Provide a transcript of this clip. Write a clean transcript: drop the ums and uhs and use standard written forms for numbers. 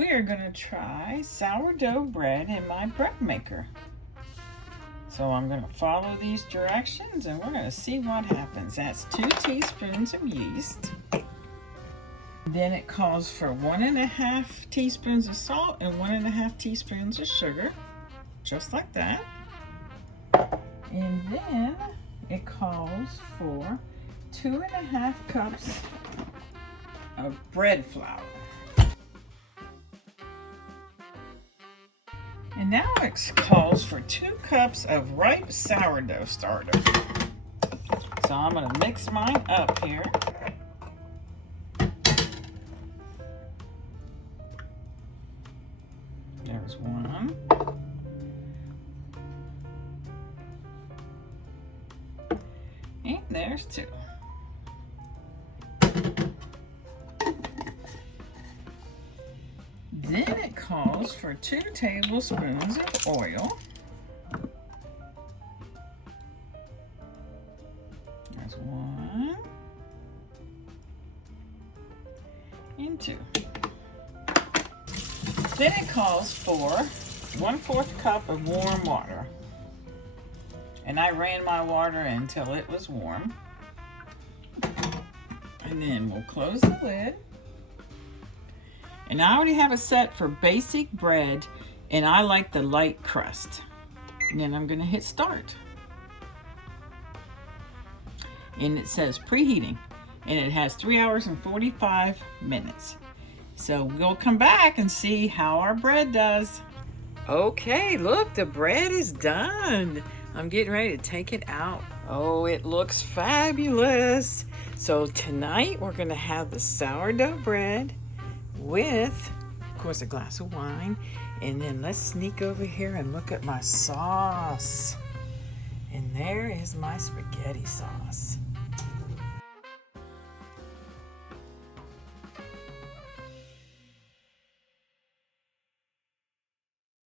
we are going to try sourdough bread in my bread maker. So I'm going to follow these directions and we're going to see what happens. That's 2 teaspoons of yeast. Then it calls for 1.5 teaspoons of salt and 1.5 teaspoons of sugar, just like that. And then it calls for 2.5 cups of bread flour. And now it calls for 2 cups of ripe sourdough starter. So I'm going to mix mine up here. There's 1. And there's 2. Then it calls for 2 tablespoons of oil. There's 1 and 2. Then it calls for 1/4 cup of warm water. And I ran my water until it was warm. And then we'll close the lid. And I already have it set for basic bread, and I like the light crust. And then I'm gonna hit start. And it says preheating, and it has 3 hours and 45 minutes. So we'll come back and see how our bread does. Okay, look, the bread is done. I'm getting ready to take it out. Oh, it looks fabulous. So tonight we're gonna have the sourdough bread with, of course, a glass of wine. And then let's sneak over here and look at my sauce. And there is my spaghetti sauce.